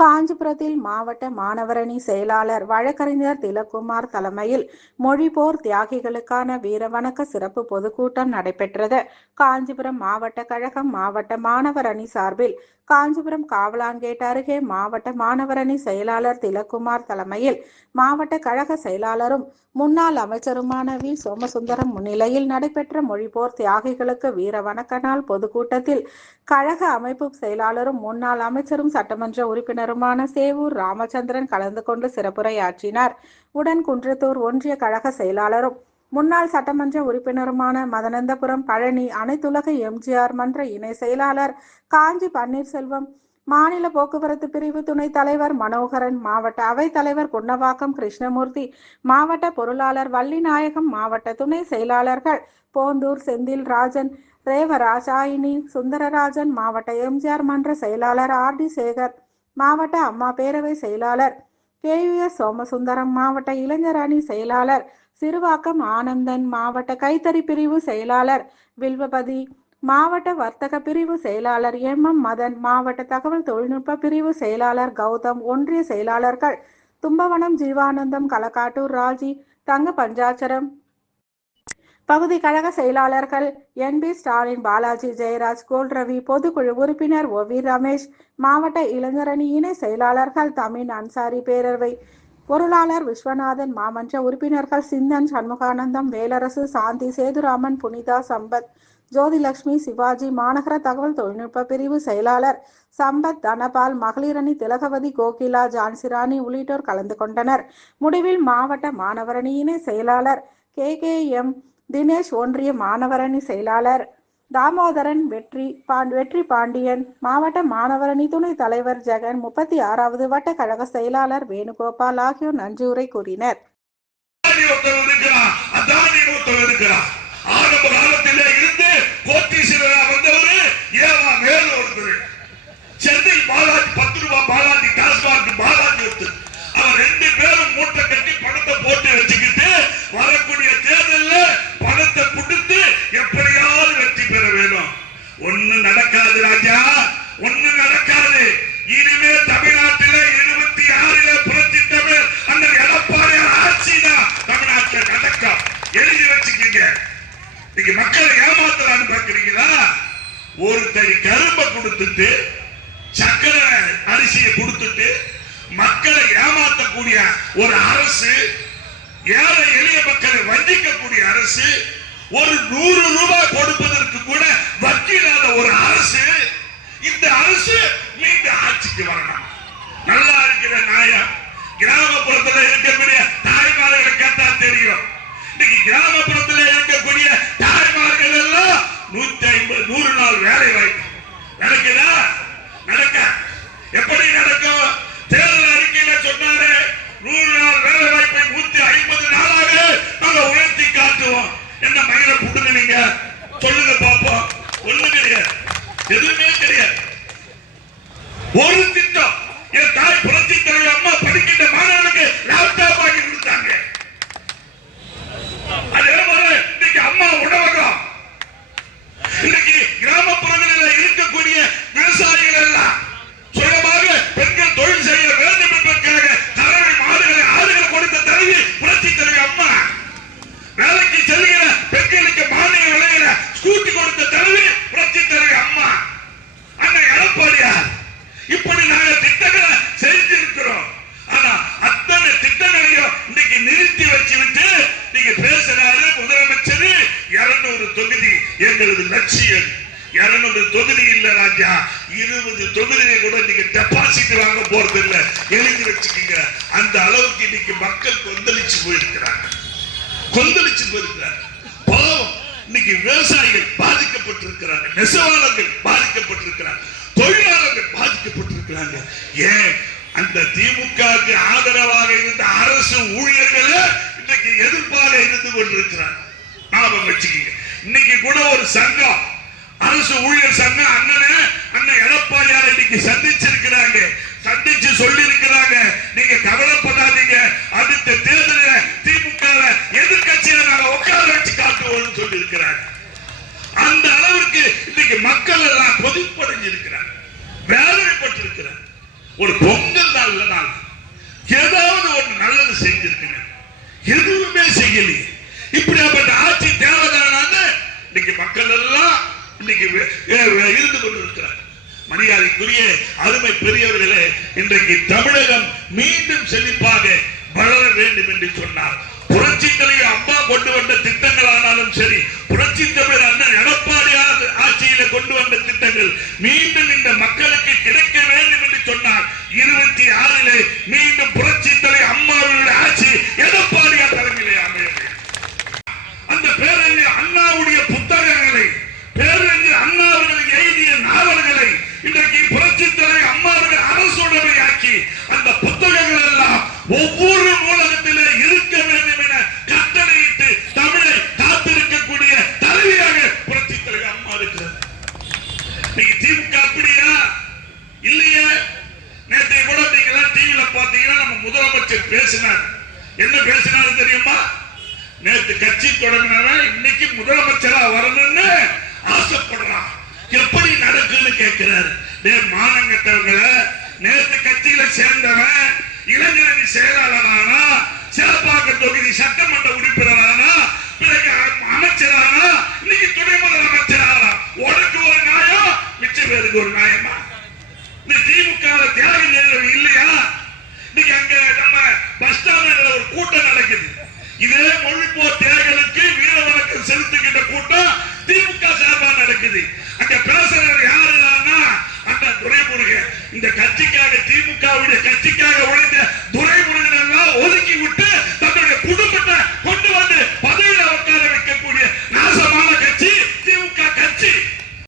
காஞ்சிபுரத்தில் மாவட்ட மாணவரணி செயலாளர் வழக்கறிஞர் திலக்குமார் தலைமையில் மொழிப்போர் தியாகிகளுக்கான வீரவணக்க சிறப்பு பொதுக்கூட்டம் நடைபெற்றது. காஞ்சிபுரம் மாவட்ட கழகம் மாவட்ட மாணவரணி சார்பில் காஞ்சிபுரம் காவலாங்கேட் அருகே மாவட்ட மாணவரணி செயலாளர் திலக்குமார் தலைமையில் மாவட்ட கழக செயலாளரும் முன்னாள் அமைச்சருமான வி. சோமசுந்தரம் முன்னிலையில் நடைபெற்ற மொழிப்போர் தியாகிகளுக்கு வீரவணக்க நாள் பொதுக்கூட்டத்தில் கழக அமைப்பு செயலாளரும் முன்னாள் அமைச்சரும் சட்டமன்ற உறுப்பினருமான சேவூர் ராமச்சந்திரன் கலந்து கொண்டு சிறப்புரையாற்றினார். உடன் குன்றத்தூர் ஒன்றிய கழக செயலாளரும் முன்னாள் சட்டமன்ற உறுப்பினருமான மதனந்தபுரம் பழனி, அனைத்துலக எம்ஜிஆர் மன்ற இணை செயலாளர் காஞ்சி பன்னீர்செல்வம், மாநில போக்குவரத்து பிரிவு துணைத் தலைவர் மனோகரன், மாவட்ட அவைத் தலைவர் குன்னவாக்கம் கிருஷ்ணமூர்த்தி, மாவட்ட பொருளாளர் வள்ளிநாயகம், மாவட்ட துணை செயலாளர்கள் போந்தூர் செந்தில் ராஜன், ரேவராஜாயினி, சுந்தரராஜன், மாவட்ட எம்ஜிஆர் மன்ற செயலாளர் ஆர்.டி. சேகர், மாவட்ட அம்மா பேரவை செயலாளர் கே.யு.எஸ். சோமசுந்தரம், மாவட்ட இளைஞர் அணி செயலாளர் சிறுவாக்கம் ஆனந்தன், மாவட்ட கைத்தறி பிரிவு செயலாளர் வில்வபதி, மாவட்ட வர்த்தக பிரிவு செயலாளர் எம்.எம். மதன், மாவட்ட தகவல் தொழில்நுட்ப பிரிவு செயலாளர் கௌதம், ஒன்றிய செயலாளர்கள் தும்பவனம் ஜீவானந்தம், களக்காட்டூர் ராஜி, தங்க பஞ்சாச்சரம், பகுதி கழக செயலாளர்கள் என்.பி. ஸ்டாலின், பாலாஜி, ஜெயராஜ், கோல்ரவி, பொதுக்குழு உறுப்பினர் ஒ.வி. ரமேஷ், மாவட்ட இளைஞரணி இணை செயலாளர்கள் தமிழ் அன்சாரி, பேரவை பொருளாளர் விஸ்வநாதன், மாமன்ற உறுப்பினர்கள் சிந்தன், சண்முகானந்தம், வேலரசு, சாந்தி, சேதுராமன், புனிதா, சம்பத், ஜோதிலட்சுமி, சிவாஜி, மாநகர தகவல் தொழில்நுட்ப பிரிவு செயலாளர் சம்பத், தனபால், மகளிரணி திலகவதி, கோகிலா, ஜான்சிராணி உள்ளிட்டோர் கலந்து கொண்டனர். முடிவில் மாவட்ட மாணவரணி இணை செயலாளர் கே.எம். தினேஷ், ஒன்றிய மாணவரணி செயலாளர் தாமோதரன், வெற்றி பாண்டியன், மாவட்ட மாணவரணி துணைத் தலைவர் ஜெகன், 36வது வட்ட கழக செயலாளர் வேணுகோபால் ஆகியோர் நன்றியுரை கூறினர். ஒண்ணு நடக்காது ராஜா, ஒண்ணு நடக்காது. இனிமே தமிழ்நாட்டில 26 புரட்சி தமிழ் அந்த எடப்பாடியார் ஆட்சி தான் தமிழ்நாட்டில் நடக்கும். எழுதி வச்சுக்கீங்க. நீங்க மக்களை ஏமாத்தலான்னு பாக்குறீங்களா? ஒரு தனி கரும்பை கொடுத்துட்டு சக்கரை அரிசியை கொடுத்துட்டு மக்களை ஏமாற்றக்கூடிய ஒரு அரசு, ஏழை எளிய மக்களை வஞ்சிக்கக்கூடிய அரசு, ஒரு 100 ரூபாய் கொடுப்பதற்கு கூட வக்கீலாத ஒரு அரசு, இந்த அரசு மீண்டும் ஆட்சிக்கு வரணும். நல்லா இருக்கிற நாயா கிராமப்புறத்தில் இருக்கக்கூடிய தாய்மார்களை கேட்டா தெரியும். இன்னைக்கு கிராமப்புறத்தில் இருக்கக்கூடிய தாய்மார்கள் எல்லாம் 150-100 நாள் வேலை வாய்ப்பு நடக்குதா? நடக்க எப்படி நடக்கும்? தேர்தல் அறிக்கையில சொன்னாரு 100 நாள் வேலை வாய்ப்பை 150 நாளாக நாங்க உயர்த்தி காட்டுவோம். என்ன மயில புடுங்க நீங்க சொல்லுங்க பாப்போம். ஒண்ணு கிடையாது, எதுவுமே கிடையாது. ஒரு திட்டம் என் தாய் புரட்சி தலைவர் அம்மா படிக்கின்ற மாணவர்களுக்கு லேப்டாப் வாங்கி கொடுத்தாங்க. அதே போல இன்னைக்கு அம்மா உணவகம், இன்னைக்கு கிராமப்புறங்களில் இருக்கக்கூடிய விவசாயிகள் எல்லாம் சுயமாக பெண்கள் தொழில் செய்ய வேண்டும் என்பதற்காக கறவை மாடுகளை ஆடுகளை கொடுத்த தலைவி புரட்சி தலைவர் அம்மா. வேலைக்கு செல்கிற பெண்களுக்கு மானிய விலையில ஸ்கூட்டி கொடுத்த தலைவி புரட்சி தலைவர் அம்மா, அண்ணன் எடப்பாடியார். இப்படி நாங்க திட்டங்களை செஞ்சிருக்கிறோம். ஆனா அத்தனை திட்டங்களையும் இன்னைக்கு நிறுத்தி வச்சுவிட்டு நீங்க பேசுறாரு முதலமைச்சர் 200 தொகுதி எங்களது லட்சியம். 200 தொகுதி இல்ல ராஜா, 20 தொகுதியை கூட நீங்க டெபாசிட் வாங்க போறது இல்ல. எழுதி வச்சுக்கீங்க. அந்த அளவுக்கு இன்னைக்கு மக்கள் கொந்தளிச்சு போயிருக்கிறாங்க. பாவம், இன்னைக்கு விவசாயிகள் பாதிக்கப்பட்டிருக்கிறாங்க, நெசவாளர்கள் பாதிக்கப்பட்டிருக்கிறாங்க, தொழிலாளர்கள் பாதிக்கப்பட்டிருக்கிறாங்க. ஏன் அந்த திமுகவுக்கு ஆதரவாக இருந்த அரசு ஊழியர்களே இன்னைக்கு எதிர்ப்பாக இருந்து கொண்டிருக்கிறாங்க. ஞாபகம் வச்சுக்கீங்க. இன்னைக்கு கூட ஒரு சங்கம், அரசு ஊழியர் சங்கம் அண்ணன் எடப்பாடியார் இன்னைக்கு சந்திச்சிருக்கிறாங்க. சந்திச்சு சொல்லி இருக்கிறாங்க, நீங்க கவலைப்படாதீங்க, அடுத்த தேர்தலில் திமுக எதிர்கட்சியில நாங்க உட்கார வச்சு காட்டுவோம் சொல்லி இருக்கிறாங்க. அந்த அளவிற்கு இன்னைக்கு மக்கள் எல்லாம் கொதிப்படைஞ்சிருக்கிறாங்க, வேதனைப்பட்டிருக்கிறார். ஒரு பொங்கல் நாள்ல நான் ஏதாவது ஒன்று நல்லது செஞ்சிருக்கேன், எதுவுமே செய்யலையே. இப்படியாப்பட்ட ஆட்சி தேவைதானான்னு இன்னைக்கு மக்கள் எல்லாம் இன்னைக்கு இருந்து கொண்டிருக்கிறார். மரியாதைக்குரிய அருமை பெரியவர்களே, இன்றைக்கு தமிழகம் மீண்டும் செழிப்பாக வளர வேண்டும் என்று சொன்னார். புரட்சி தலைவர் அம்மா கொண்டு வந்த திட்டங்களானாலும் சரி, புரட்சி தலைவர் அண்ணன் எடப்பாடியார் ஆட்சியில கொண்டு வந்த திட்டங்கள் மீண்டும் இந்த மக்களுக்கு கிடைக்க வேண்டும் என்று சொன்னார். 26 மீண்டும் புரட்சி தலைவர் அம்மாவுடைய ஆட்சி எடப்பாடியார் தலைமையிலே அமைய. அந்த பேரறிஞர் அண்ணாவுடைய புத்தகங்களை, பேரறிஞர் அண்ணாவர்கள் எழுதிய நாவல்களை இன்றைக்கு புரட்சி தலைவர் அம்மாவர்கள் அரசுடைமையாக்கி அந்த புத்தகங்கள் எல்லாம் ஒவ்வொரு நூலகத்திலே இருக்க வேண்டும் என கட்டளையிட்டு தமிழை காத்திருக்கக்கூடிய தலைவியாக புரட்சி தலைவர் அம்மா இருக்கிறார். இன்னைக்கு திமுக அப்படியா இல்லையே? நேற்று கூட நீங்க டிவியில பாத்தீங்கன்னா நம்ம முதலமைச்சர் பேசினார். என்ன பேசினாரு தெரியுமா? நேற்று கட்சி தொடங்கினவன் இன்னைக்கு முதலமைச்சரா வரணும்னு ஆசைப்படுறான். எப்படி நடக்குன்னு கேட்கிறாரு. மானங்கட்டவங்களை நேற்று கட்சியில சேர்ந்தவன் இளைஞரணி செயலாளரானா, சேப்பாக்க தொகுதி சட்டமன்ற உறுப்பினரானா, பிறகு அமைச்சரானா, இன்னைக்கு துணை முதலமைச்சரானா, உனக்கு ஒரு நியாயம், மிச்ச பேருக்கு ஒரு நியாயமா? இந்த திமுக தியாகம் இல்லையா? இன்னைக்கு அங்க நம்ம பஸ் ஸ்டாண்ட்ல ஒரு கூட்டம் நடக்குது. இதே மொழிப்போர் தேர்தலுக்கு வீர வணக்கம் செலுத்துகின்ற கூட்டம் திமுக சார்பா நடக்குது. அங்க பேசுறவர் யாருன்னா அந்த துரைமுருகன். இந்த கட்சிக்காக, திமுகவுடைய கட்சிக்காக